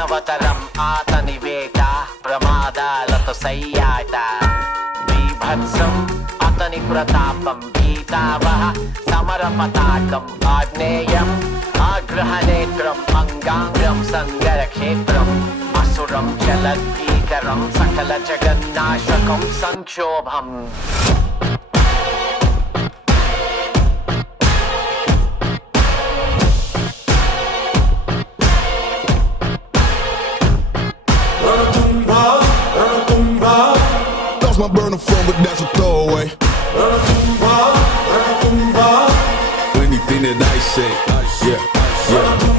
మానవతరం ఆతని వేట ప్రమాదాలతో సయ్యాట బీభత్సం అతని ప్రతాపం గీతావహ సమర పతాకం ఆగ్నేయం ఆగ్రహనేత్రం అంగాంగం సంగర క్షేత్రం అసురం చలద్భీకరం సకల జగన్నాశకం సంక్షోభం My burner phone, but that's a throwaway. Anything that I say, yeah, yeah.